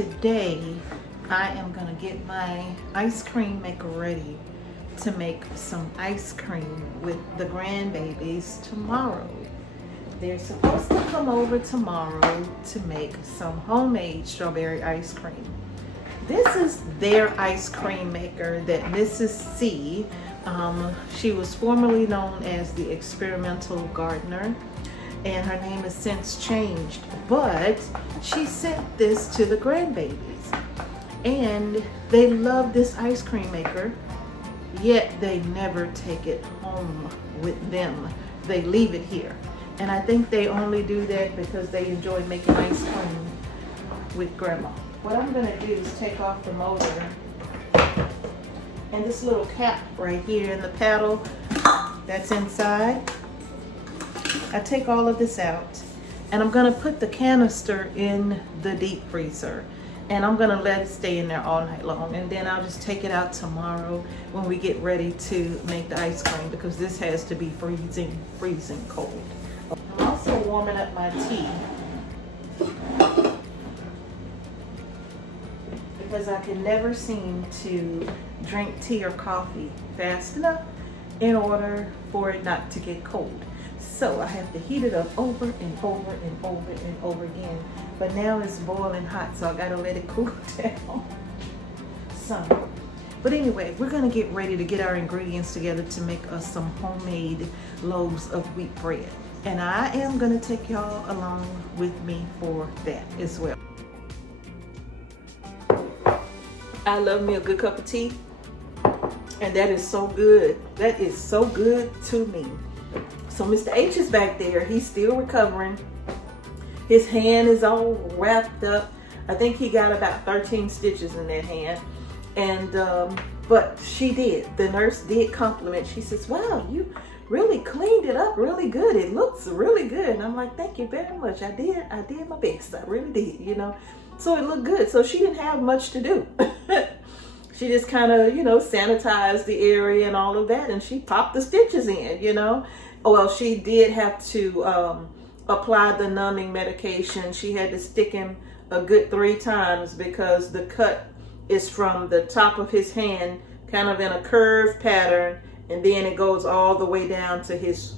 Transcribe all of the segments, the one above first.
today I am gonna get my ice cream maker ready to make some ice cream with the grandbabies tomorrow. They're supposed to come over tomorrow to make some homemade strawberry ice cream. This is their ice cream maker that Mrs. C, she was formerly known as the experimental gardener, and her name has since changed, but she sent this to the grandbabies and they love this ice cream maker, yet they never take it home with them. They leave it here, and I think they only do that because they enjoy making ice cream with grandma. What I'm gonna do is take off the motor and this little cap right here in the paddle that's inside. I take all of this out and I'm gonna put the canister in the deep freezer and I'm gonna let it stay in there all night long, and then I'll just take it out tomorrow when we get ready to make the ice cream, because this has to be freezing cold. I'm also warming up my tea because I can never seem to drink tea or coffee fast enough in order for it not to get cold. So I have to heat it up over and over and over and over again. But now it's boiling hot, so I gotta let it cool down some. But anyway, we're gonna get ready to get our ingredients together to make us some homemade loaves of wheat bread. And I am gonna take y'all along with me for that as well. I love me a good cup of tea, and that is so good. That is so good to me. So Mr. H is back there. He's still recovering. His hand is all wrapped up. I think he got about 13 stitches in that hand. And, but she did. The nurse did compliment. She says, wow, you really cleaned it up really good. It looks really good. And I'm like, thank you very much. I did my best. I really did, you know. So it looked good. So she didn't have much to do. She just kind of, you know, sanitized the area and all of that. And she popped the stitches in, you know. Well, she did have to apply the numbing medication. She had to stick him a good 3 times because the cut is from the top of his hand, kind of in a curved pattern, and then it goes all the way down to his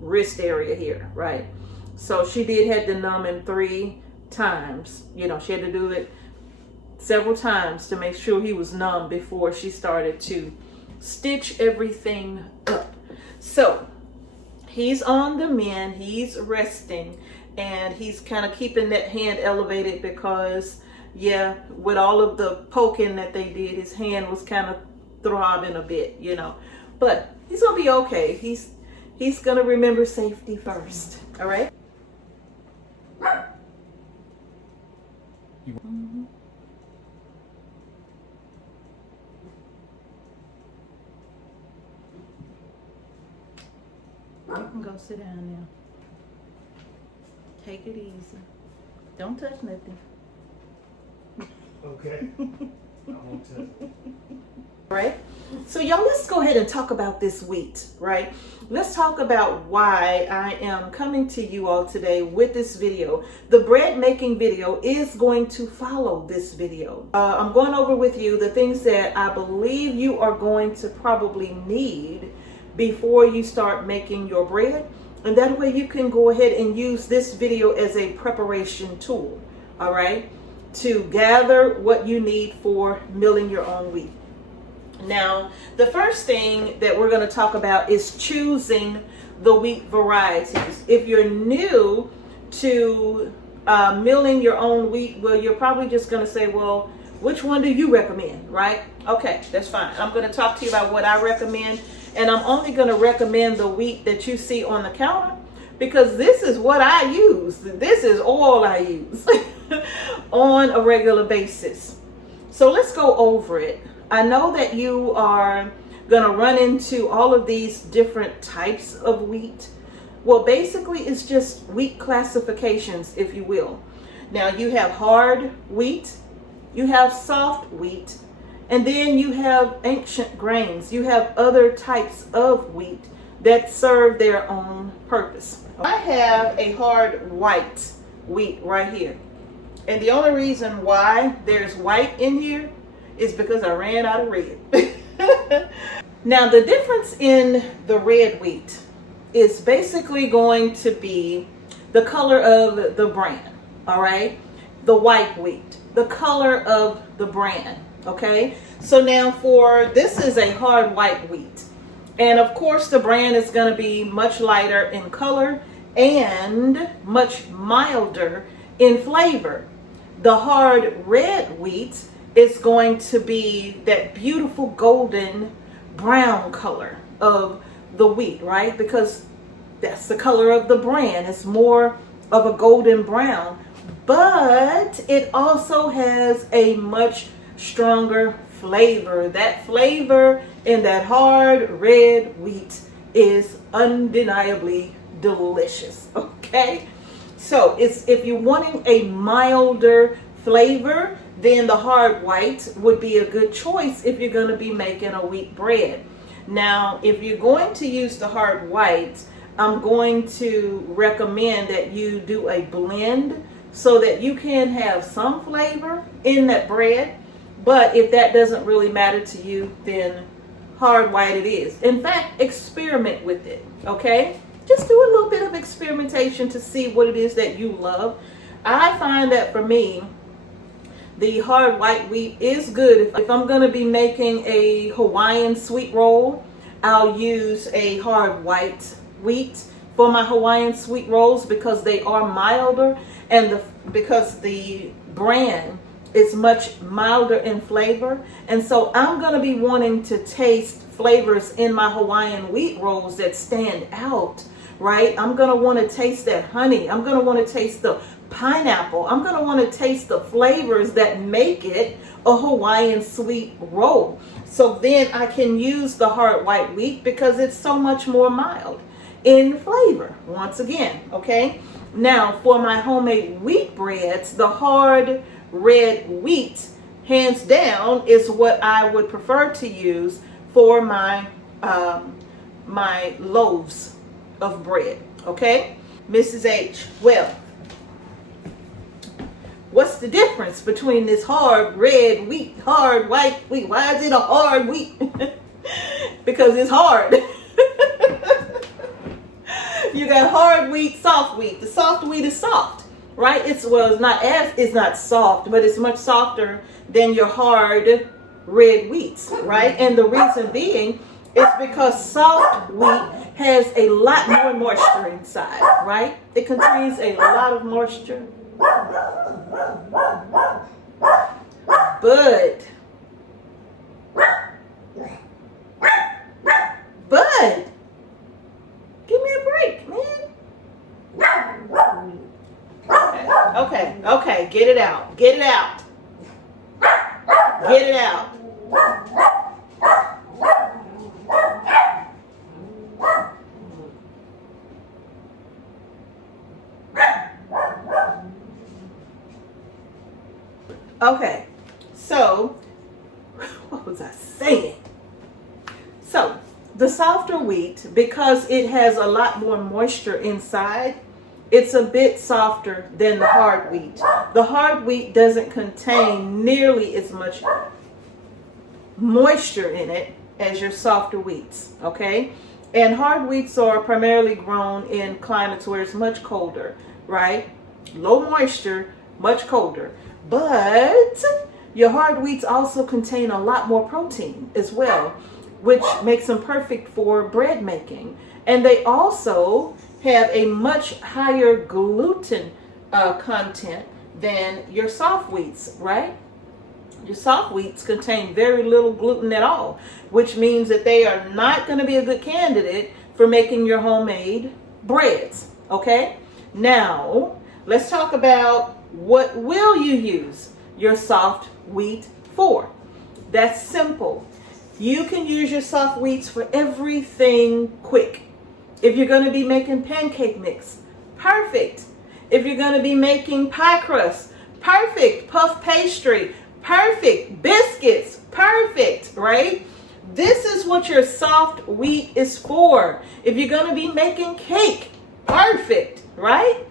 wrist area here, right? So she did have to numb him 3 times. You know, she had to do it several times to make sure he was numb before she started to stitch everything up. So he's on the mend, he's resting, and he's kind of keeping that hand elevated because, yeah, with all of the poking that they did, his hand was kind of throbbing a bit, you know. But he's gonna be okay. He's gonna remember safety first. All right. Mm-hmm. You can go sit down now. Take it easy. Don't touch nothing. Okay. I won't touch it. Right? So y'all, let's go ahead and talk about this wheat, right? Let's talk about why I am coming to you all today with this video. The bread making video is going to follow this video. I'm going over with you the things that I believe you are going to probably need before you start making your bread, and that way you can go ahead and use this video as a preparation tool, all right, to gather what you need for milling your own wheat. Now, the first thing that we're going to talk about is choosing the wheat varieties. If you're new to milling your own wheat, well, you're probably just going to say, well, which one do you recommend, right? Okay, that's fine. I'm going to talk to you about what I recommend. And I'm only going to recommend the wheat that you see on the counter because this is what I use. This is all I use on a regular basis. So let's go over it. I know that you are going to run into all of these different types of wheat. Well, basically, it's just wheat classifications, if you will. Now, you have hard wheat, you have soft wheat, and then you have ancient grains. You have other types of wheat that serve their own purpose. I have a hard white wheat right here. And the only reason why there's white in here is because I ran out of red. Now, the difference in the red wheat is basically going to be the color of the brand, all right? The white wheat, the color of the brand, okay? So now this is a hard white wheat. And of course, the brand is going to be much lighter in color and much milder in flavor. The hard red wheat is going to be that beautiful golden brown color of the wheat, right? Because that's the color of the brand. It's more of a golden brown, but it also has a much stronger flavor. That flavor in that hard red wheat is undeniably delicious, okay? So if you're wanting a milder flavor, then the hard white would be a good choice if you're going to be making a wheat bread. Now, if you're going to use the hard white, I'm going to recommend that you do a blend so that you can have some flavor in that bread. But if that doesn't really matter to you, then hard white it is. In fact, experiment with it, okay? Just do a little bit of experimentation to see what it is that you love. I find that for me, the hard white wheat is good. If I'm going to be making a Hawaiian sweet roll, I'll use a hard white wheat for my Hawaiian sweet rolls because they are milder, and because the brand is much milder in flavor. And so I'm going to be wanting to taste flavors in my Hawaiian wheat rolls that stand out, right? I'm going to want to taste that honey. I'm going to want to taste the pineapple. I'm going to want to taste the flavors that make it a Hawaiian sweet roll. So then I can use the hard white wheat because it's so much more mild in flavor, once again, okay? Now, for my homemade wheat breads, the hard red wheat, hands down, is what I would prefer to use for my my loaves of bread, okay? Mrs. H, well, what's the difference between this hard red wheat, hard white wheat? Why is it a hard wheat? Because it's hard. You got hard wheat, soft wheat. The soft wheat is soft, right? It's not soft, but it's much softer than your hard red wheats, right? And the reason being is because soft wheat has a lot more moisture inside, right? It contains a lot of moisture. But give me a break, man. Okay, get it out. Get it out. Get it out. Okay, so what was I saying? So the softer wheat, because it has a lot more moisture inside, it's a bit softer than the hard wheat. The hard wheat doesn't contain nearly as much moisture in it as your softer wheats, okay? And hard wheats are primarily grown in climates where it's much colder, right? Low moisture, much colder. But your hard wheats also contain a lot more protein as well, which makes them perfect for bread making. And they also have a much higher gluten content than your soft wheats, right? Your soft wheats contain very little gluten at all, which means that they are not going to be a good candidate for making your homemade breads, okay? Now, let's talk about what will you use your soft wheat for. That's simple. You can use your soft wheats for everything quick. If you're going to be making pancake mix, perfect. If you're going to be making pie crust, perfect. Puff pastry, perfect. Biscuits, perfect, right? This is what your soft wheat is for. If you're going to be making cake, perfect, right?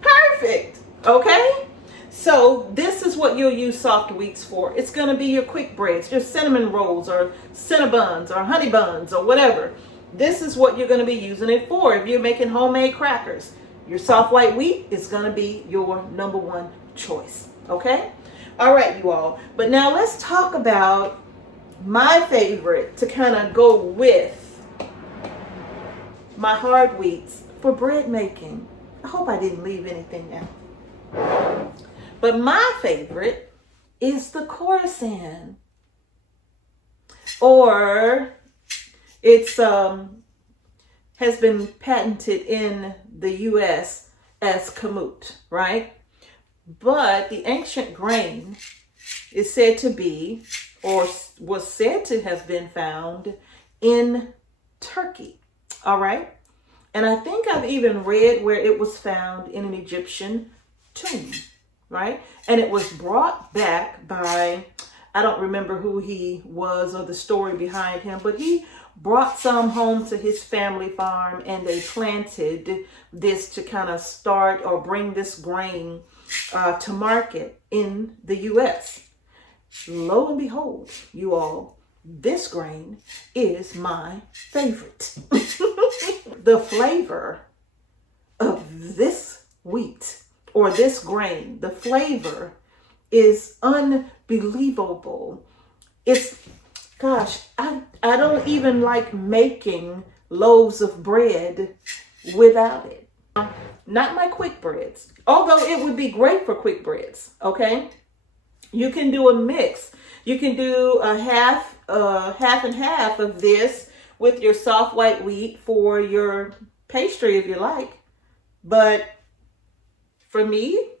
Perfect, okay? So this is what you'll use soft wheats for. It's going to be your quick breads, your cinnamon rolls or cinnabuns or honey buns or whatever. This is what you're going to be using it for. If you're making homemade crackers, your soft white wheat is going to be your number one choice. Okay? All right, you all. But now let's talk about my favorite to kind of go with my hard wheats for bread making. I hope I didn't leave anything out. But my favorite is the Khorasan, or it's has been patented in the U.S. as kamut, right? But the ancient grain is said to be, or was said to have been found in Turkey, all right? And I think I've even read where it was found in an Egyptian tomb, right? And it was brought back by, I don't remember who he was or the story behind him, but he brought some home to his family farm and they planted this to kind of start or bring this grain to market in the U.S. Lo and behold, you all, this grain is my favorite. The flavor of this wheat or this grain, the flavor is unbelievable. It's, gosh, I don't even like making loaves of bread without it. Not my quick breads, although it would be great for quick breads, okay? You can do a mix. You can do a half and half of this with your soft white wheat for your pastry if you like. But for me,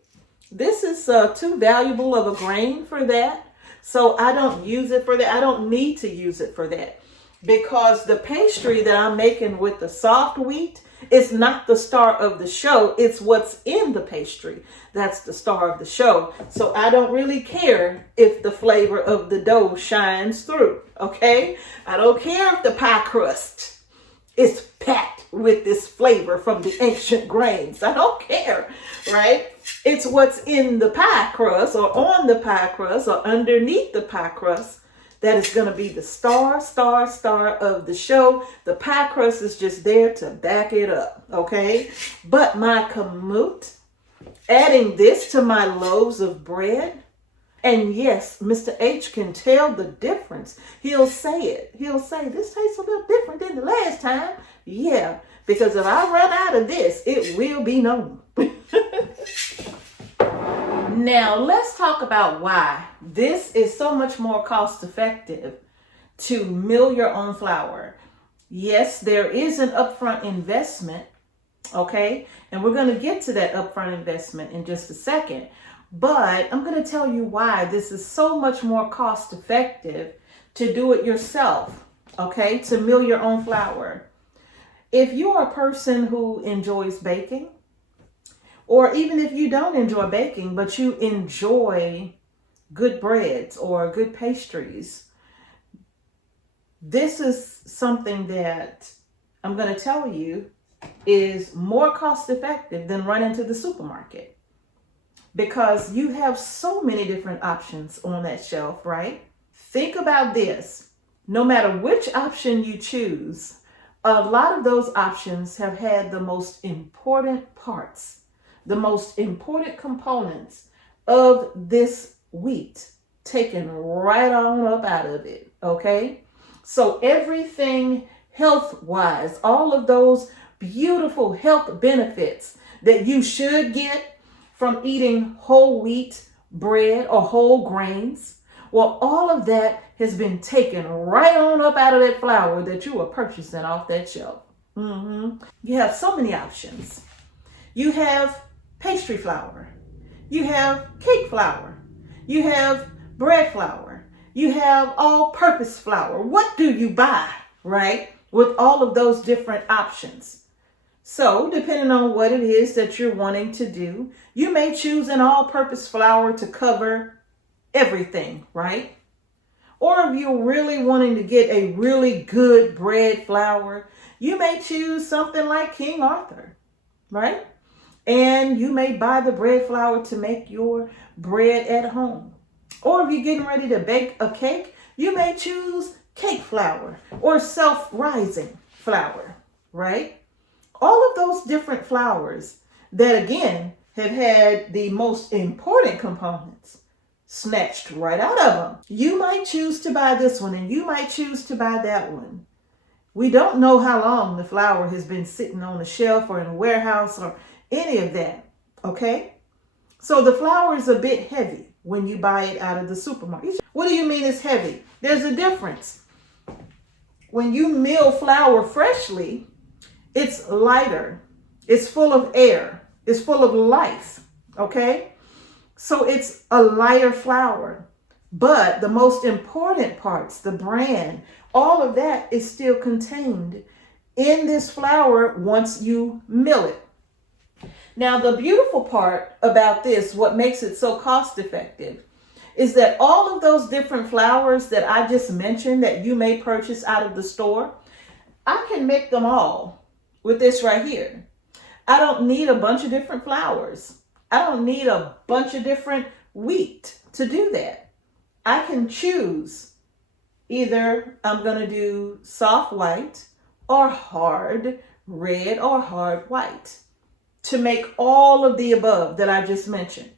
this is too valuable of a grain for that. So I don't use it for that. I don't need to use it for that. Because the pastry that I'm making with the soft wheat is not the star of the show. It's what's in the pastry that's the star of the show. So I don't really care if the flavor of the dough shines through, okay? I don't care if the pie crust is packed with this flavor from the ancient grains. I don't care, right? It's what's in the pie crust or on the pie crust or underneath the pie crust that is going to be the star of the show. The pie crust is just there to back it up, okay? But my kamut, adding this to my loaves of bread, and yes, Mr. H can tell the difference. He'll say it. He'll say, this tastes a little different than the last time. Yeah, because if I run out of this, it will be known. Now, let's talk about why this is so much more cost effective to mill your own flour. Yes, there is an upfront investment, okay? And we're going to get to that upfront investment in just a second. But I'm going to tell you why this is so much more cost effective to do it yourself, okay? To mill your own flour. If you're a person who enjoys baking, or even if you don't enjoy baking, but you enjoy good breads or good pastries, this is something that I'm going to tell you is more cost effective than running to the supermarket. Because you have so many different options on that shelf, right? Think about this. No matter which option you choose, a lot of those options have had the most important parts, the most important components of this wheat taken right on up out of it, okay? So everything health-wise, all of those beautiful health benefits that you should get from eating whole wheat bread or whole grains, well, all of that has been taken right on up out of that flour that you are purchasing off that shelf. You have so many options. You have pastry flour. You have cake flour. You have bread flour. You have all-purpose flour. What do you buy, right, with all of those different options? So, depending on what it is that you're wanting to do, you may choose an all-purpose flour to cover everything, right? Or if you're really wanting to get a really good bread flour, you may choose something like King Arthur, right? And you may buy the bread flour to make your bread at home. Or if you're getting ready to bake a cake, you may choose cake flour or self-rising flour, right? All of those different flours that, again, have had the most important components snatched right out of them. You might choose to buy this one and you might choose to buy that one. We don't know how long the flour has been sitting on a shelf or in a warehouse or any of that, okay? So the flour is a bit heavy when you buy it out of the supermarket. What do you mean it's heavy? There's a difference. When you mill flour freshly, it's lighter. It's full of air. It's full of life, okay? So it's a lighter flour. But the most important parts, the bran, all of that is still contained in this flour once you mill it. Now, the beautiful part about this, what makes it so cost effective, is that all of those different flours that I just mentioned that you may purchase out of the store, I can make them all with this right here. I don't need a bunch of different flours. I don't need a bunch of different wheat to do that. I can choose either I'm going to do soft white or hard red or hard white to make all of the above that I just mentioned.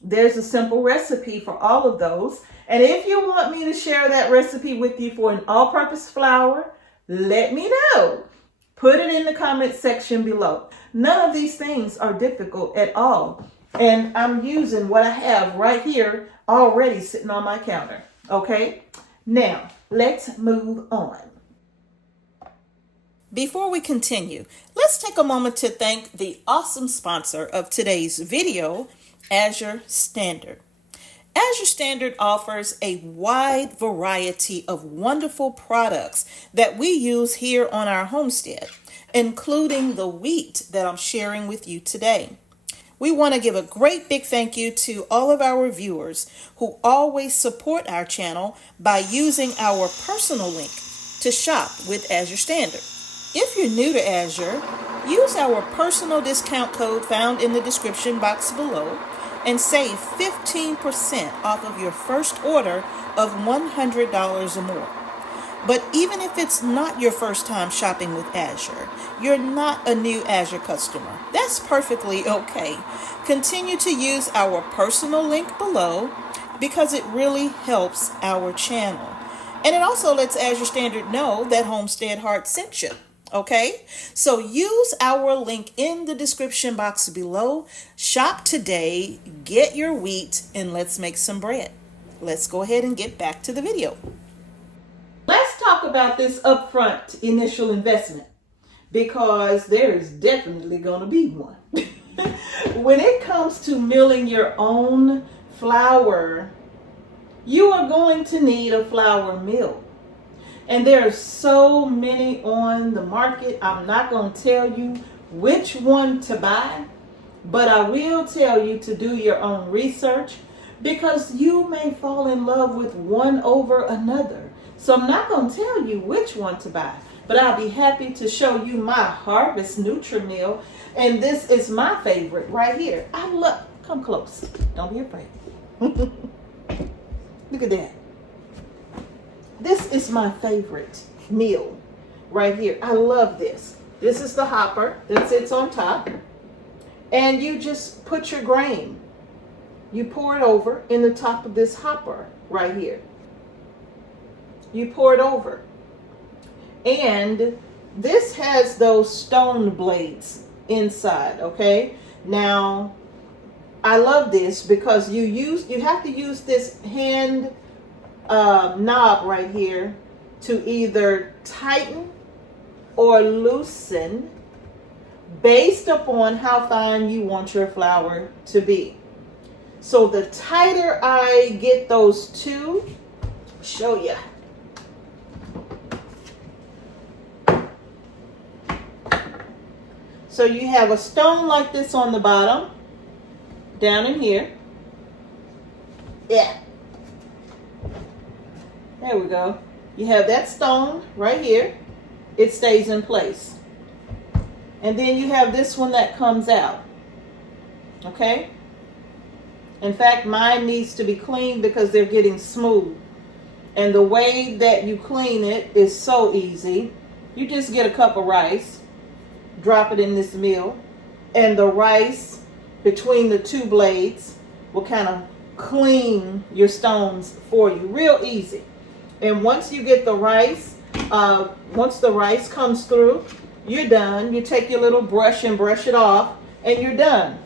There's a simple recipe for all of those. And if you want me to share that recipe with you for an all-purpose flour, let me know. Put it in the comment section below. None of these things are difficult at all. And I'm using what I have right here already sitting on my counter. Okay? Now, let's move on. Before we continue, let's take a moment to thank the awesome sponsor of today's video, Azure Standard. Azure Standard offers a wide variety of wonderful products that we use here on our homestead, including the wheat that I'm sharing with you today. We want to give a great big thank you to all of our viewers who always support our channel by using our personal link to shop with Azure Standard. If you're new to Azure, use our personal discount code found in the description box below and save 15% off of your first order of $100 or more. But even if it's not your first time shopping with Azure, you're not a new Azure customer, that's perfectly okay. Continue to use our personal link below because it really helps our channel. And it also lets Azure Standard know that Homestead Heart sent you. Okay, so use our link in the description box below. Shop today, get your wheat, and let's make some bread. Let's go ahead and get back to the video. Let's talk about this upfront initial investment because there is definitely going to be one. When it comes to milling your own flour, you are going to need a flour mill. And there are so many on the market. I'm not going to tell you which one to buy, but I will tell you to do your own research because you may fall in love with one over another. So I'm not going to tell you which one to buy, but I'll be happy to show you my Harvest Nutri-Mill. And this is my favorite right here. I love, come close. Don't be afraid. Look at that. This is my favorite meal right here. I love this. This is the hopper that sits on top. And you just put your grain. You pour it over in the top of this hopper right here. You pour it over. And this has those stone blades inside, okay? Now, I love this because you have to use this hand knob right here to either tighten or loosen based upon how fine you want your flour to be. So the tighter I get those two, show you. So you have a stone like this on the bottom, down in here. Yeah. There we go. You have that stone right here. It stays in place. And then you have this one that comes out. Okay? In fact, mine needs to be cleaned because they're getting smooth. And the way that you clean it is so easy. You just get a cup of rice, drop it in this mill, and the rice between the two blades will kind of clean your stones for you. Real easy. And once you get the rice, once the rice comes through, you're done. You take your little brush and brush it off, and you're done.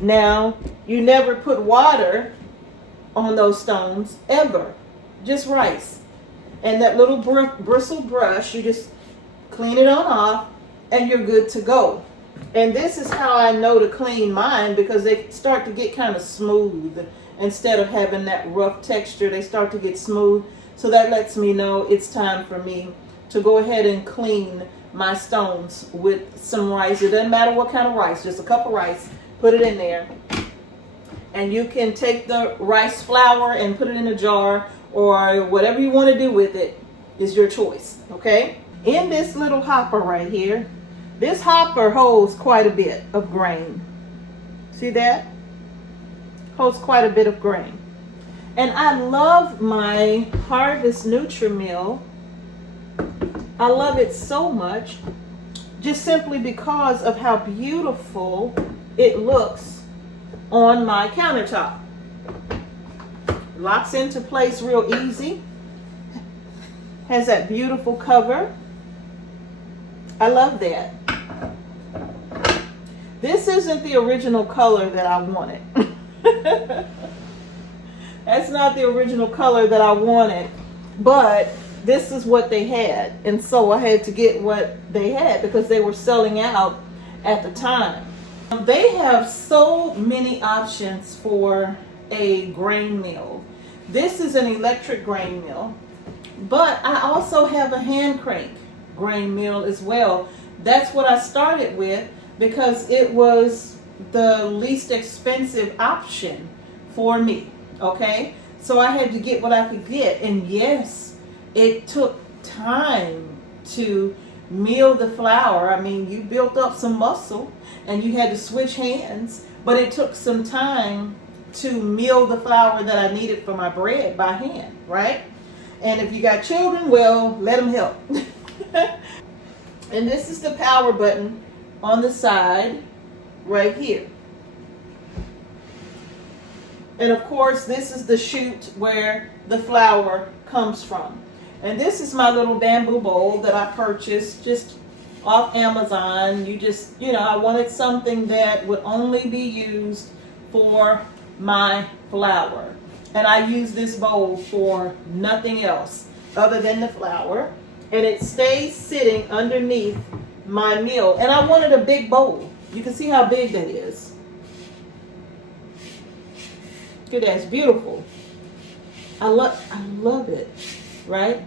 Now, you never put water on those stones, ever. Just rice. And that little bristle brush, you just clean it on off, and you're good to go. And this is how I know to clean mine, because they start to get kind of smooth. Instead of having that rough texture, they start to get smooth. So that lets me know it's time for me to go ahead and clean my stones with some rice. It doesn't matter what kind of rice, just a cup of rice. Put it in there. And you can take the rice flour and put it in a jar, or whatever you want to do with it is your choice, okay? In this little hopper right here, this hopper holds quite a bit of grain. See that? Holds quite a bit of grain. And I love my Harvest Nutri-Mill. I love it so much, just simply because of how beautiful it looks on my countertop. Locks into place real easy. Has that beautiful cover. I love that. This isn't the original color that I wanted. That's not the original color that I wanted, but this is what they had. And so I had to get what they had because they were selling out at the time. They have so many options for a grain mill. This is an electric grain mill, but I also have a hand crank grain mill as well. That's what I started with because it was the least expensive option for me, okay? So I had to get what I could get, and yes, it took time to mill the flour. I mean, you built up some muscle and you had to switch hands, but it took some time to mill the flour that I needed for my bread by hand, right? And if you got children, well, let them help. And this is the power button on the side right here. And of course, this is the chute where the flour comes from. And this is my little bamboo bowl that I purchased just off Amazon. I wanted something that would only be used for my flour. And I use this bowl for nothing else other than the flour. And it stays sitting underneath my mill. And I wanted a big bowl. You can see how big that is. Look at that, it's beautiful. I love it, right?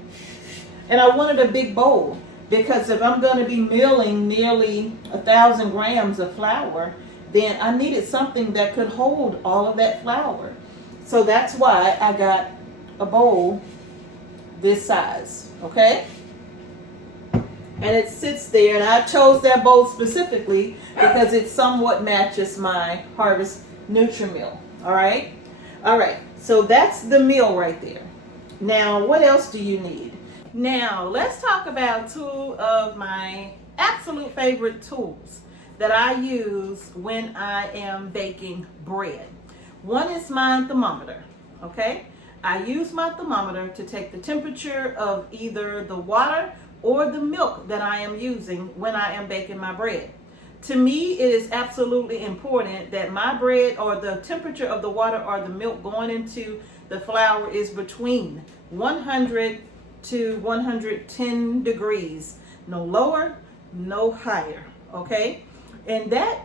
And I wanted a big bowl because if I'm going to be milling nearly 1,000 grams of flour, then I needed something that could hold all of that flour. So that's why I got a bowl this size, okay? And it sits there, and I chose that bowl specifically because it somewhat matches my Harvest Nutri-Mill, all right? All right, so that's the meal right there. Now, what else do you need? Now, let's talk about two of my absolute favorite tools that I use when I am baking bread. One is my thermometer, okay? I use my thermometer to take the temperature of either the water or the milk that I am using when I am baking my bread. To me, it is absolutely important that my bread, or the temperature of the water or the milk going into the flour, is between 100 to 110 degrees. No lower, no higher, okay? And that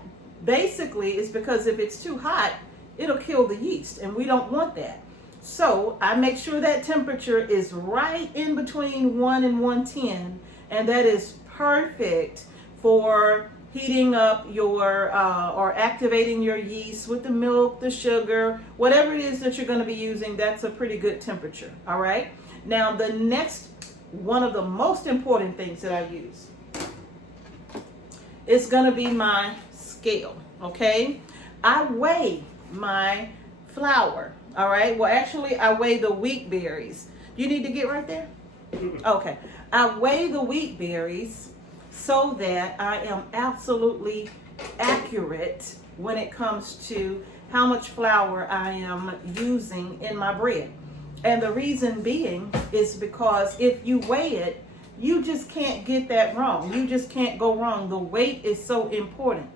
basically is because if it's too hot, it'll kill the yeast, and we don't want that. So I make sure that temperature is right in between 1 and 110, and that is perfect for heating up your or activating your yeast with the milk, the sugar, whatever it is that you're going to be using. That's a pretty good temperature. All right. Now the next, one of the most important things that I use is going to be my scale. Okay. I weigh my flour. All right. Well, actually, I weigh the wheat berries. You need to get right there? Okay. I weigh the wheat berries so that I am absolutely accurate when it comes to how much flour I am using in my bread. And the reason being is because if you weigh it, you just can't get that wrong. You just can't go wrong. The weight is so important,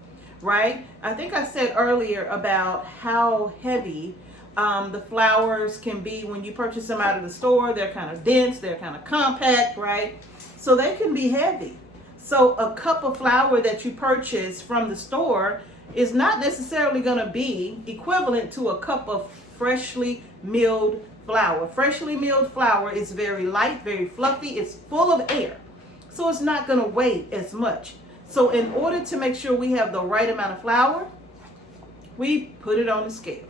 right? I think I said earlier about how heavy the flours can be when you purchase them out of the store. They're kind of dense, they're kind of compact, right? So they can be heavy. So a cup of flour that you purchase from the store is not necessarily going to be equivalent to a cup of freshly milled flour. Freshly milled flour is very light, very fluffy, it's full of air. So it's not going to weigh as much. So in order to make sure we have the right amount of flour, we put it on the scale.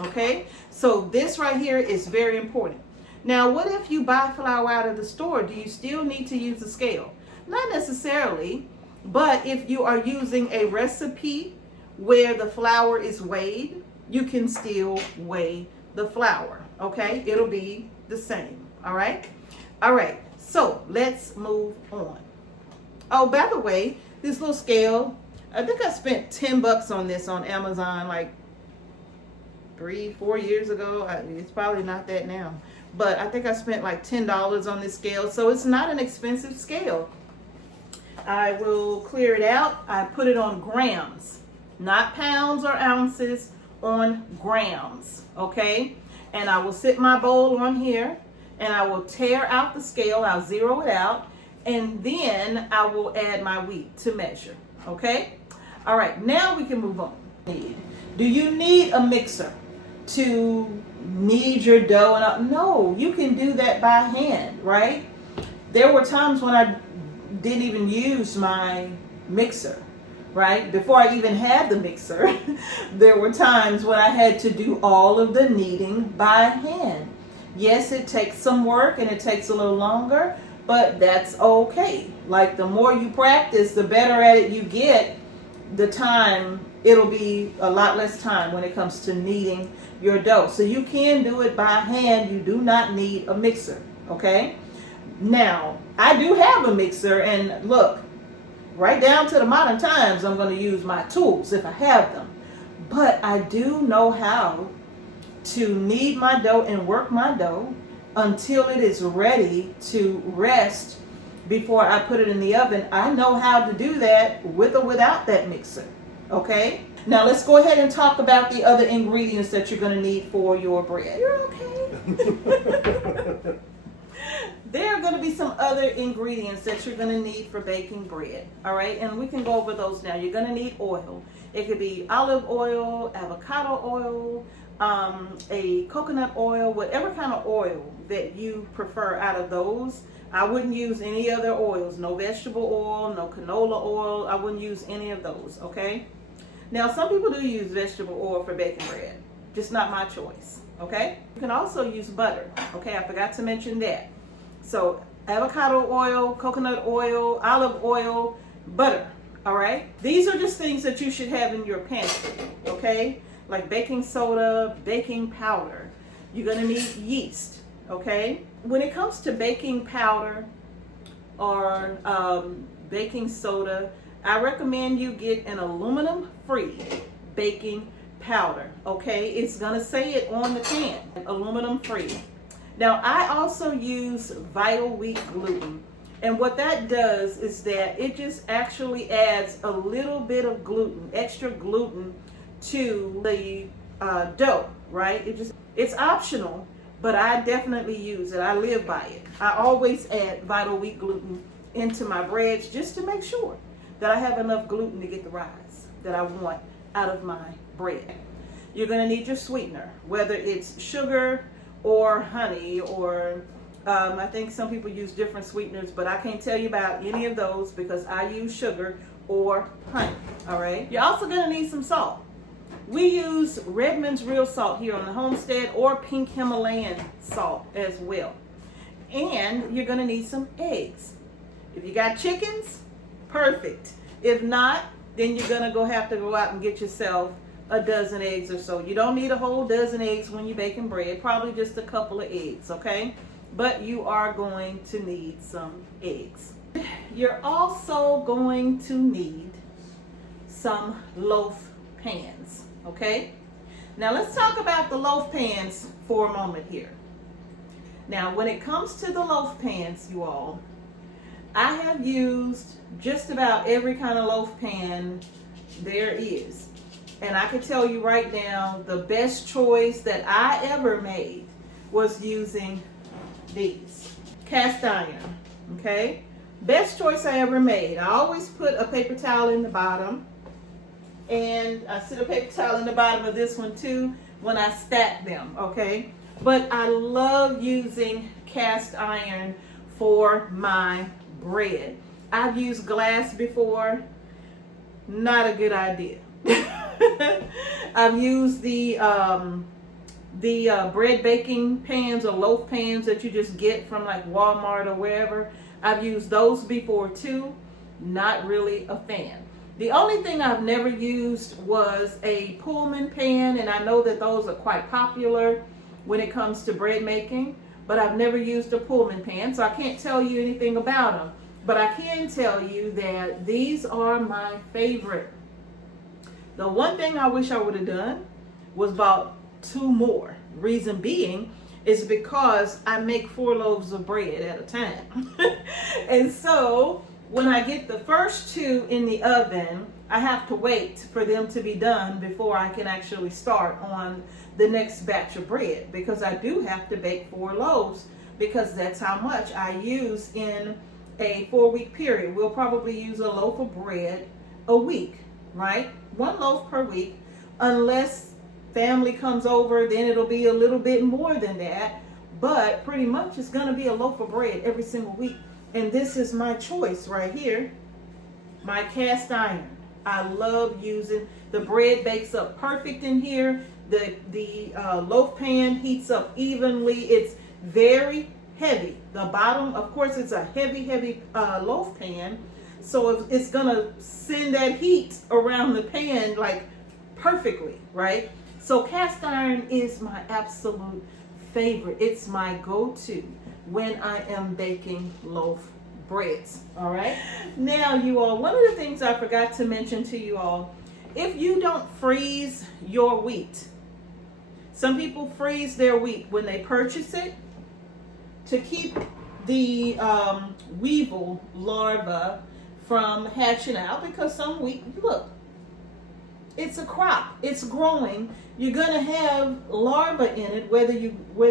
Okay, so this right here is very important. Now, what if you buy flour out of the store? Do you still need to use a scale? Not necessarily, but if you are using a recipe where the flour is weighed, you can still weigh the flour. Okay, it'll be the same. All right, so let's move on. Oh, by the way, this little scale, I think I spent $10 on this on Amazon like 3-4 years ago. It's probably not that now, but I think I spent like $10 on this scale, so it's not an expensive scale. I will clear it out. I put it on grams, not pounds or ounces, on grams. Okay, and I will sit my bowl on here and I will tear out the scale. I'll zero it out, and then I will add my wheat to measure. Okay, all right, now we can move on. Do you need a mixer to knead your dough? No, you can do that by hand, right? There were times when I didn't even use my mixer, right? Before I even had the mixer, there were times when I had to do all of the kneading by hand. Yes, it takes some work and it takes a little longer, but that's okay. Like the more you practice, the better at it you get. The time, it'll be a lot less time when it comes to kneading your dough. So you can do it by hand. You do not need a mixer, okay? Now, I do have a mixer, and look, right down to the modern times, I'm going to use my tools if I have them. But I do know how to knead my dough and work my dough until it is ready to rest before I put it in the oven. I know how to do that with or without that mixer, okay? Now let's go ahead and talk about the other ingredients that you're going to need for your bread. You're okay. There are going to be some other ingredients that you're going to need for baking bread, all right? And we can go over those now. You're going to need oil. It could be olive oil, avocado oil, a coconut oil, whatever kind of oil that you prefer out of those. I wouldn't use any other oils, no vegetable oil, no canola oil. I wouldn't use any of those, okay? Now, some people do use vegetable oil for baking bread, just not my choice, okay? You can also use butter, okay? I forgot to mention that. So, avocado oil, coconut oil, olive oil, butter, all right? These are just things that you should have in your pantry, okay? Like baking soda, baking powder. You're gonna need yeast, okay? When it comes to baking powder or baking soda, I recommend you get an aluminum-free baking powder, okay? It's gonna say it on the can, aluminum-free. Now, I also use vital wheat gluten, and what that does is that it just actually adds a little bit of gluten, extra gluten to the dough, right? It's optional, but I definitely use it. I live by it. I always add vital wheat gluten into my breads just to make sure that I have enough gluten to get the rise that I want out of my bread. You're going to need your sweetener, whether it's sugar or honey, or I think some people use different sweeteners, but I can't tell you about any of those because I use sugar or honey, all right? You're also going to need some salt. We use Redmond's Real Salt here on the Homestead, or Pink Himalayan salt as well. And you're going to need some eggs. If you got chickens, perfect. If not, then you're going to have to go out and get yourself a dozen eggs or so. You don't need a whole dozen eggs when you're baking bread, probably just a couple of eggs, okay? But you are going to need some eggs. You're also going to need some loaf pans, okay? Now let's talk about the loaf pans for a moment here. Now when it comes to the loaf pans, you all, I have used just about every kind of loaf pan there is. And I can tell you right now, the best choice that I ever made was using these. Cast iron, okay? Best choice I ever made. I always put a paper towel in the bottom. And I sit a paper towel in the bottom of this one too when I stack them, okay? But I love using cast iron for my bread. I've used glass before. Not a good idea. I've used the bread baking pans or loaf pans that you just get from like Walmart or wherever. I've used those before too. Not really a fan. The only thing I've never used was a Pullman pan, and I know that those are quite popular when it comes to bread making, but I've never used a Pullman pan, so I can't tell you anything about them. But I can tell you that these are my favorite. The one thing I wish I would have done was bought 2 more. Reason being is because I make 4 loaves of bread at a time. And so when I get the first 2 in the oven, I have to wait for them to be done before I can actually start on the next batch of bread, because I do have to bake 4 loaves, because that's how much I use in a 4-week period. We'll probably use a loaf of bread a week, right? 1 loaf per week, unless family comes over, then it'll be a little bit more than that, but pretty much it's gonna be a loaf of bread every single week. And this is my choice right here, my cast iron. I love using, the bread bakes up perfect in here. The loaf pan heats up evenly. It's very heavy. The bottom, of course, it's a heavy loaf pan. So it's gonna send that heat around the pan like perfectly, right? So cast iron is my absolute favorite. It's my go-to when I am baking loaf breads, all right? Now, you all, one of the things I forgot to mention to you all, if you don't freeze your wheat, some people freeze their wheat when they purchase it to keep the weevil larva from hatching out, because some wheat, look, it's a crop, it's growing. You're gonna have larvae in it, whether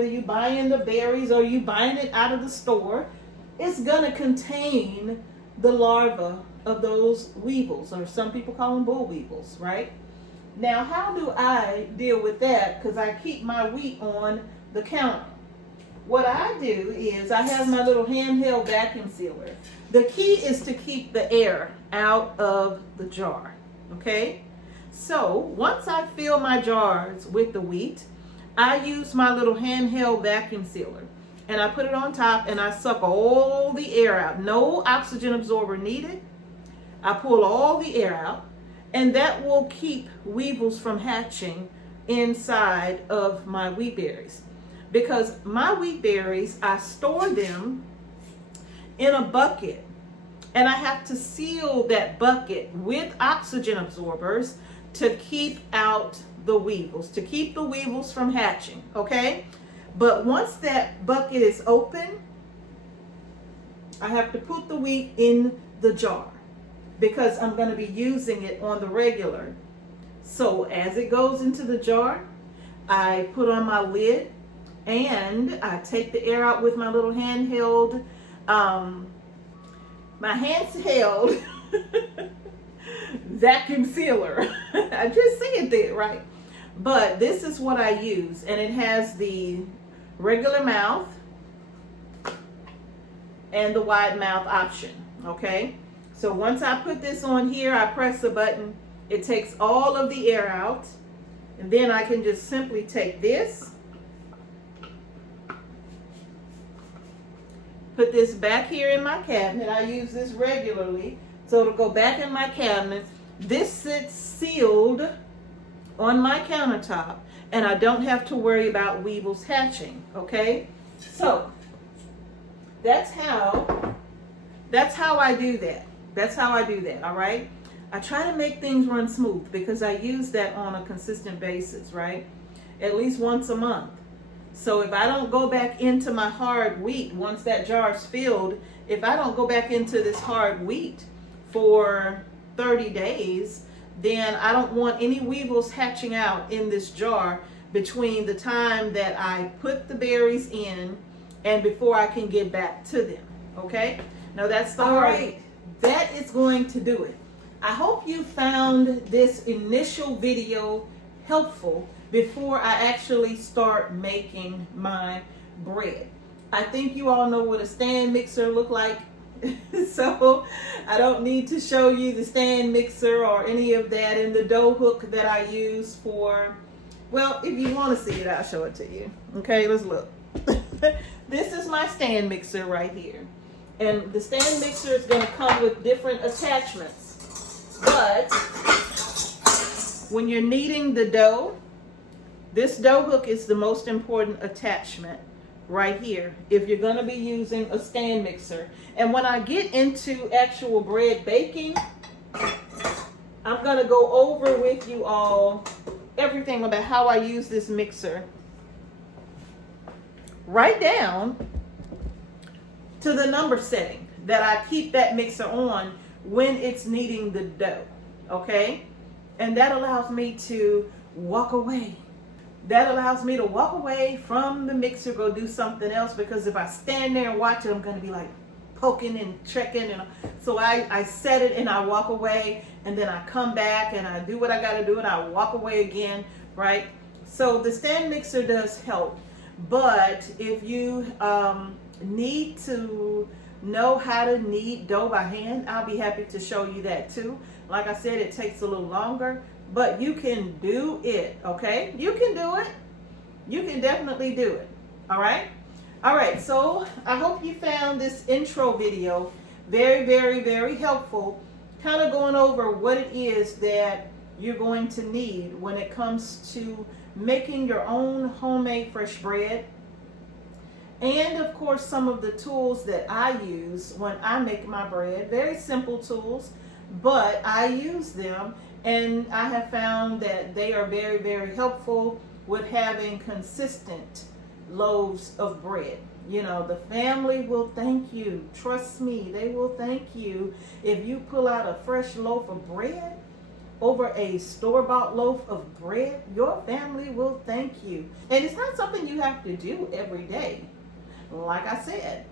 you buy in the berries or you buying it out of the store. It's gonna contain the larva of those weevils, or some people call them bull weevils, right? Now, how do I deal with that? Because I keep my wheat on the counter. What I do is I have my little handheld vacuum sealer. The key is to keep the air out of the jar, okay? So once I fill my jars with the wheat, I use my little handheld vacuum sealer, and I put it on top and I suck all the air out. No oxygen absorber needed. I pull all the air out, and that will keep weevils from hatching inside of my wheat berries. Because my wheat berries, I store them in a bucket, and I have to seal that bucket with oxygen absorbers to keep out the weevils, to keep the weevils from hatching, okay? But once that bucket is open, I have to put the wheat in the jar, because I'm going to be using it on the regular. So as it goes into the jar, I put on my lid, and I take the air out with my little handheld, vacuum sealer. I just said that, right? But this is what I use, and it has the regular mouth and the wide mouth option, okay? So once I put this on here, I press the button, it takes all of the air out, and then I can just simply take this, put this back here in my cabinet. I use this regularly, so it'll go back in my cabinet. This sits sealed on my countertop, and I don't have to worry about weevils hatching, okay? So that's how I do that. That's how I do that, all right? I try to make things run smooth because I use that on a consistent basis, right? At least once a month. So if I don't go back into my hard wheat, once that jar is filled, if I don't go back into this hard wheat for 30 days, then I don't want any weevils hatching out in this jar between the time that I put the berries in and before I can get back to them, okay? Now that's the hard. Right. That is going to do it. I hope you found this initial video helpful before I actually start making my bread. I think you all know what a stand mixer look like. So I don't need to show you the stand mixer or any of that, and the dough hook that I use for, well, if you want to see it, I'll show it to you. Okay, let's look. This is my stand mixer right here. And the stand mixer is going to come with different attachments. But when you're kneading the dough, this dough hook is the most important attachment right here if you're going to be using a stand mixer. And when I get into actual bread baking, I'm going to go over with you all everything about how I use this mixer, right down to the number setting that I keep that mixer on when it's kneading the dough, okay? And that allows me to walk away. That allows me to walk away from the mixer, go do something else, because if I stand there and watch it, I'm going to be like poking and checking. And so I set it and I walk away, and then I come back and I do what I got to do and I walk away again, right? So the stand mixer does help. But if you need to know how to knead dough by hand, I'll be happy to show you that too. Like I said, it takes a little longer, but you can do it, okay? You can do it. You can definitely do it, all right? All right, so I hope you found this intro video very, very, very helpful, kind of going over what it is that you're going to need when it comes to making your own homemade fresh bread. And of course, some of the tools that I use when I make my bread, very simple tools, but I use them, and I have found that they are very, very helpful with having consistent loaves of bread. You know, the family will thank you. Trust me, they will thank you if you pull out a fresh loaf of bread over a store-bought loaf of bread. Your family will thank you. And it's not something you have to do every day. Like I said,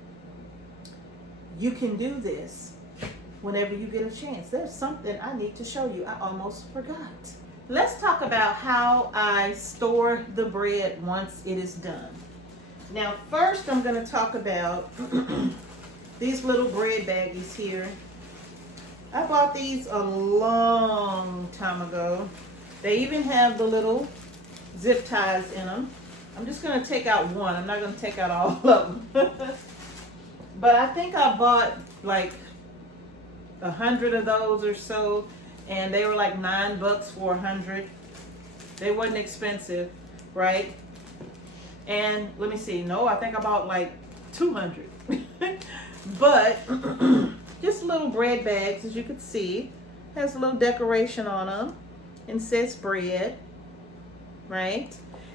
you can do this whenever you get a chance. There's something I need to show you. I almost forgot. Let's talk about how I store the bread once it is done. Now, first I'm going to talk about these little bread baggies here. I bought these a long time ago. They even have the little zip ties in them. I'm just going to take out one. I'm not going to take out all of them. But I think I bought like 100 of those or so, and they were like $9 for 100. They wasn't expensive, right? And let me see. No, I think I bought like 200. But just little bread bags, as you can see. Has a little decoration on them and says bread, right?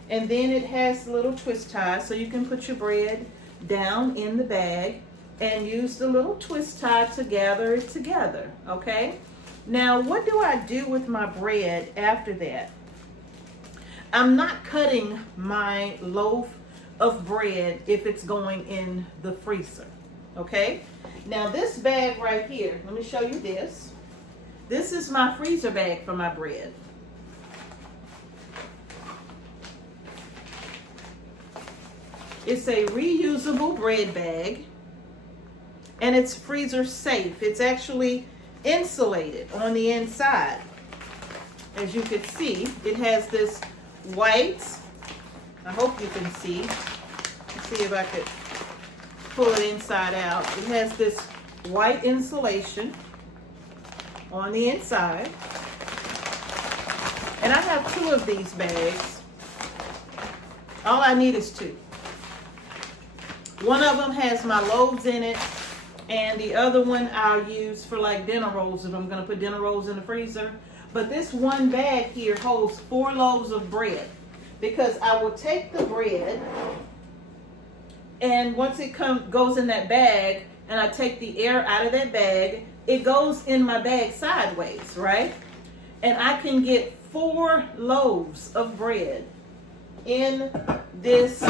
And then it has little twist ties, so you can put your bread down in the bag and use the little twist tie to gather it together, okay? Now, what do I do with my bread after that? I'm not cutting my loaf of bread if it's going in the freezer, okay? Now, this bag right here, let me show you this. This is my freezer bag for my bread. It's a reusable bread bag, and it's freezer safe. It's actually insulated on the inside. As you can see, it has this white, I hope you can see. Let's see if I could pull it inside out. It has this white insulation on the inside. And I have 2 of these bags. All I need is 2. One of them has my loaves in it, and the other one I'll use for like dinner rolls if I'm gonna put dinner rolls in the freezer. But this one bag here holds 4 loaves of bread, because I will take the bread, and once it goes in that bag, and I take the air out of that bag, it goes in my bag sideways, right? And I can get 4 loaves of bread in this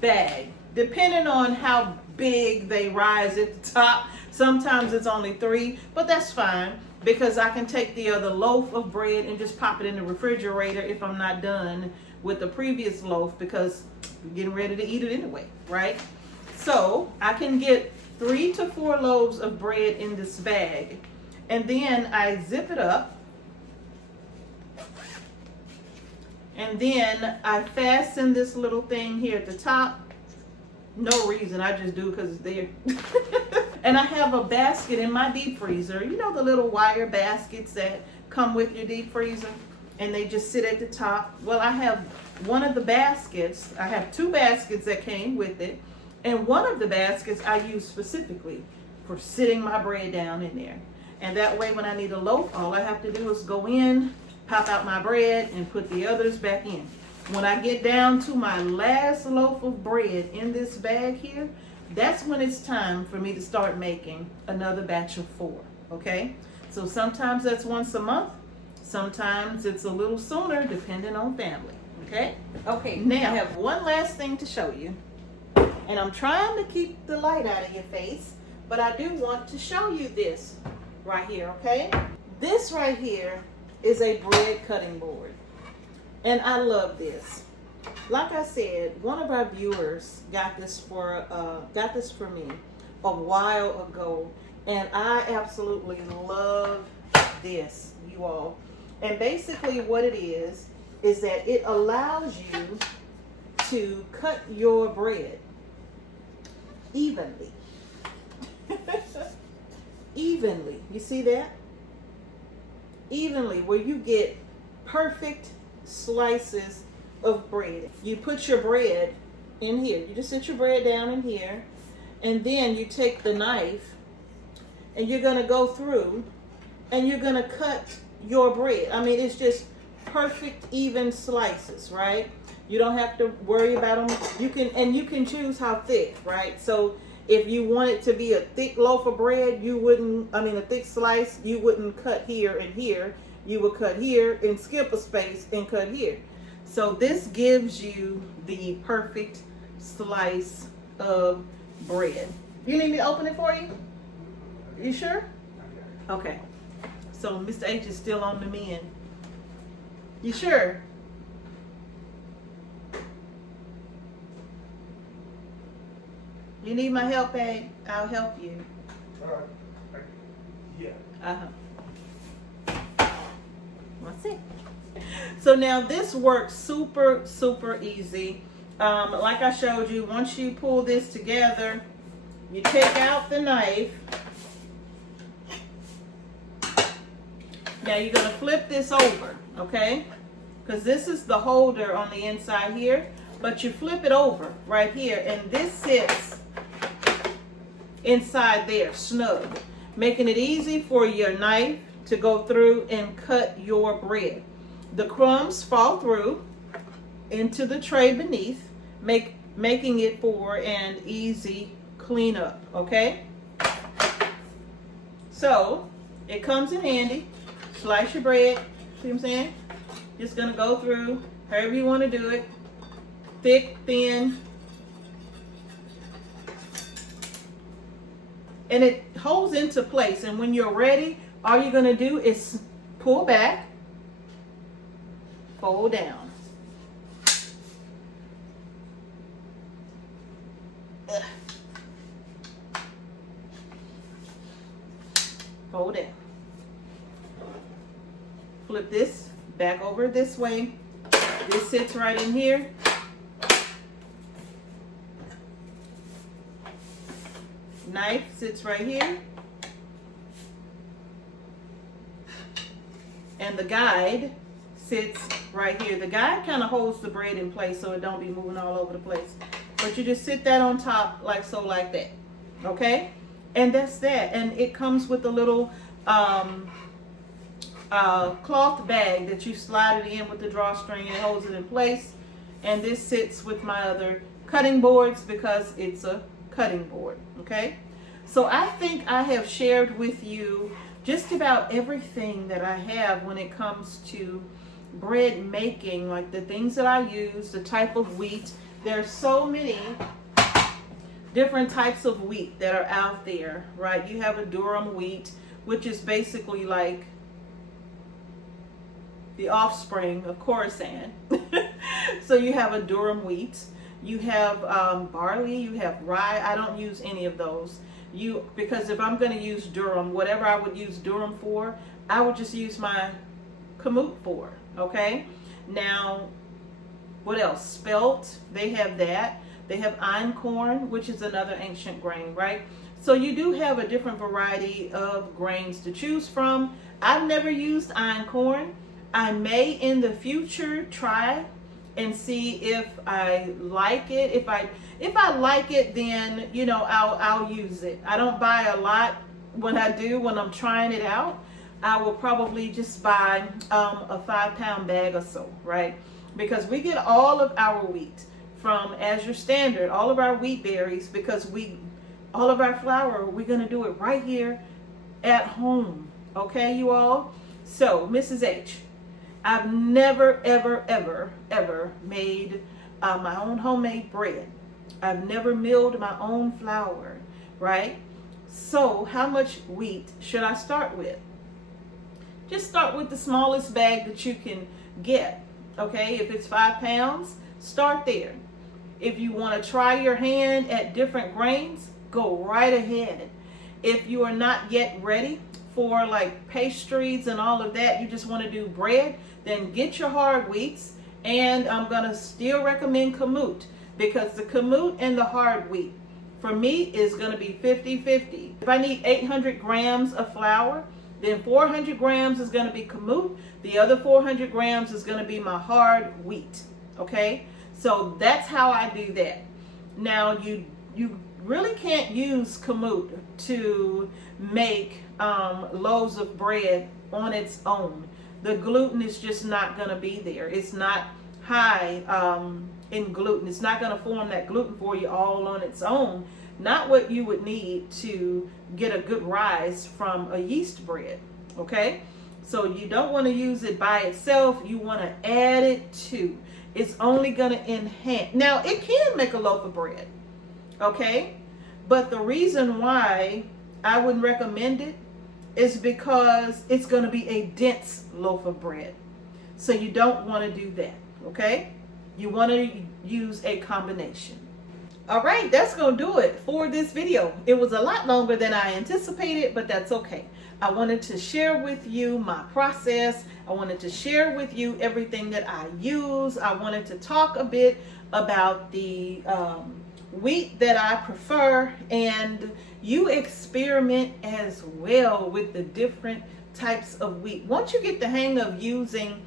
bag, depending on how big they rise at the top. Sometimes it's only 3, but that's fine, because I can take the other loaf of bread and just pop it in the refrigerator if I'm not done with the previous loaf, because I'm getting ready to eat it anyway, right? So I can get 3 to 4 loaves of bread in this bag, and then I zip it up, and then I fasten this little thing here at the top. No reason, I just do it because it's there. And I have a basket in my deep freezer. You know the little wire baskets that come with your deep freezer, and they just sit at the top? Well, I have one of the baskets. I have 2 baskets that came with it, and one of the baskets I use specifically for sitting my bread down in there. And that way, when I need a loaf, all I have to do is go in, pop out my bread, and put the others back in. When I get down to my last loaf of bread in this bag here, that's when it's time for me to start making another batch of 4, okay? So sometimes that's once a month, sometimes it's a little sooner, depending on family, okay? Okay, now I have one last thing to show you, and I'm trying to keep the light out of your face, but I do want to show you this right here, okay? This right here is a bread cutting board, and I love this. Like I said, one of our viewers got this for me a while ago, and I absolutely love this, you all. And basically what it is that it allows you to cut your bread evenly. Evenly, you see that? Evenly, where you get perfect slices of bread. You put your bread in here. You just sit your bread down in here, and then you take the knife, and you're gonna go through, and you're gonna cut your bread. I mean, it's just perfect, even slices, right? You don't have to worry about them. You can choose how thick, right? So if you want it to be a thick loaf of bread, a thick slice, you wouldn't cut here and here. You would cut here and skip a space and cut here. So this gives you the perfect slice of bread. You need me to open it for you? You sure? Okay. So Mr. H is still on the mend. You sure? You need my help, babe? I'll help you. Yeah. That's it. So now this works super, super easy. Like I showed you, once you pull this together, you take out the knife. Now you're going to flip this over, okay? Because this is the holder on the inside here, but you flip it over right here, and this sits inside there, snug, making it easy for your knife to go through and cut your bread. The crumbs fall through into the tray beneath, making it for an easy cleanup, okay? So it comes in handy. Slice your bread, see what I'm saying? Just gonna go through however you want to do it, thick, thin, and it holds into place. And when you're ready, all you're gonna do is pull back, fold down. Fold down. Flip this back over this way. This sits right in here. Knife sits right here. And the guide sits right here. The guide kind of holds the bread in place so it don't be moving all over the place. But you just sit that on top like so, like that. Okay? And that's that. And it comes with a little cloth bag that you slide it in with the drawstring and it holds it in place. And this sits with my other cutting boards because it's a cutting board. Okay? So I think I have shared with you just about everything that I have when it comes to bread making, like the things that I use, the type of wheat. There's so many different types of wheat that are out there, right? You have a durum wheat, which is basically like the offspring of Khorasan. So you have a durum wheat. You have barley, you have rye. I don't use any of those. Because if I'm going to use durum, whatever I would use durum for, I would just use my kamut for, okay? Now, what else? Spelt, they have that. They have einkorn, which is another ancient grain, right? So you do have a different variety of grains to choose from. I've never used einkorn. I may in the future try and see if I like it. If I like it, then you know I'll use it. I don't buy a lot. When I'm trying it out, I will probably just buy a 5-pound bag or so, right? Because we get all of our wheat from Azure Standard, all of our wheat berries, because all of our flour, we're gonna do it right here at home, okay, you all? So, Mrs. H, I've never, ever, ever, ever made my own homemade bread. I've never milled my own flour, right? So how much wheat should I start with? Just start with the smallest bag that you can get, okay? If it's 5 pounds, start there. If you want to try your hand at different grains, go right ahead. If you are not yet ready for like pastries and all of that, you just want to do bread, then get your hard wheats. And I'm going to still recommend kamut, because the kamut and the hard wheat for me is going to be 50-50. If I need 800 grams of flour, then 400 grams is going to be kamut. The other 400 grams is going to be my hard wheat. Okay, so that's how I do that. Now you really can't use kamut to make loaves of bread on its own. The gluten is just not going to be there. It's not high in gluten. It's not going to form that gluten for you all on its own. Not what you would need to get a good rise from a yeast bread. Okay, so you don't want to use it by itself. You want to add it to. It's only going to enhance. Now it can make a loaf of bread, okay, but the reason why I wouldn't recommend it is because it's going to be a dense loaf of bread. So you don't want to do that, okay? You want to use a combination. All right, that's going to do it for this video. It was a lot longer than I anticipated, but that's okay. I wanted to share with you my process. I wanted to share with you everything that I use. I wanted to talk a bit about the wheat that I prefer, and you experiment as well with the different types of wheat. Once you get the hang of using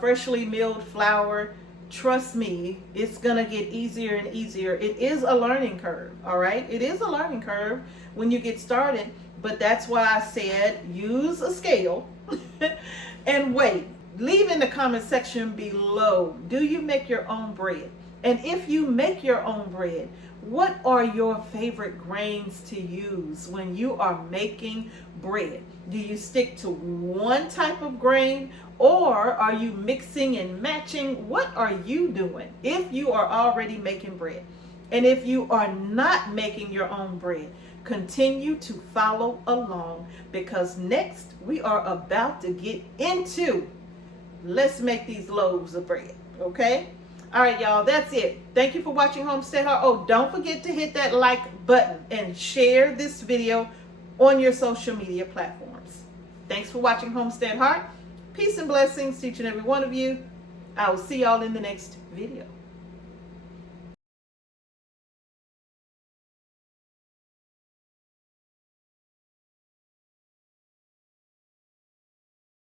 freshly milled flour, trust me, it's gonna get easier and easier. It is a learning curve, all right? It is a learning curve when you get started, but that's why I said use a scale and weigh. Leave in the comment section below, do you make your own bread? And if you make your own bread, what are your favorite grains to use when you are making bread? Do you stick to one type of grain, or are you mixing and matching? What are you doing if you are already making bread? And if you are not making your own bread, continue to follow along, because next we are about to get into let's make these loaves of bread, okay? All right, y'all, that's it. Thank you for watching Homestead Heart. Oh, don't forget to hit that like button and share this video on your social media platforms. Thanks for watching Homestead Heart. Peace and blessings to each and every one of you. I will see y'all in the next video.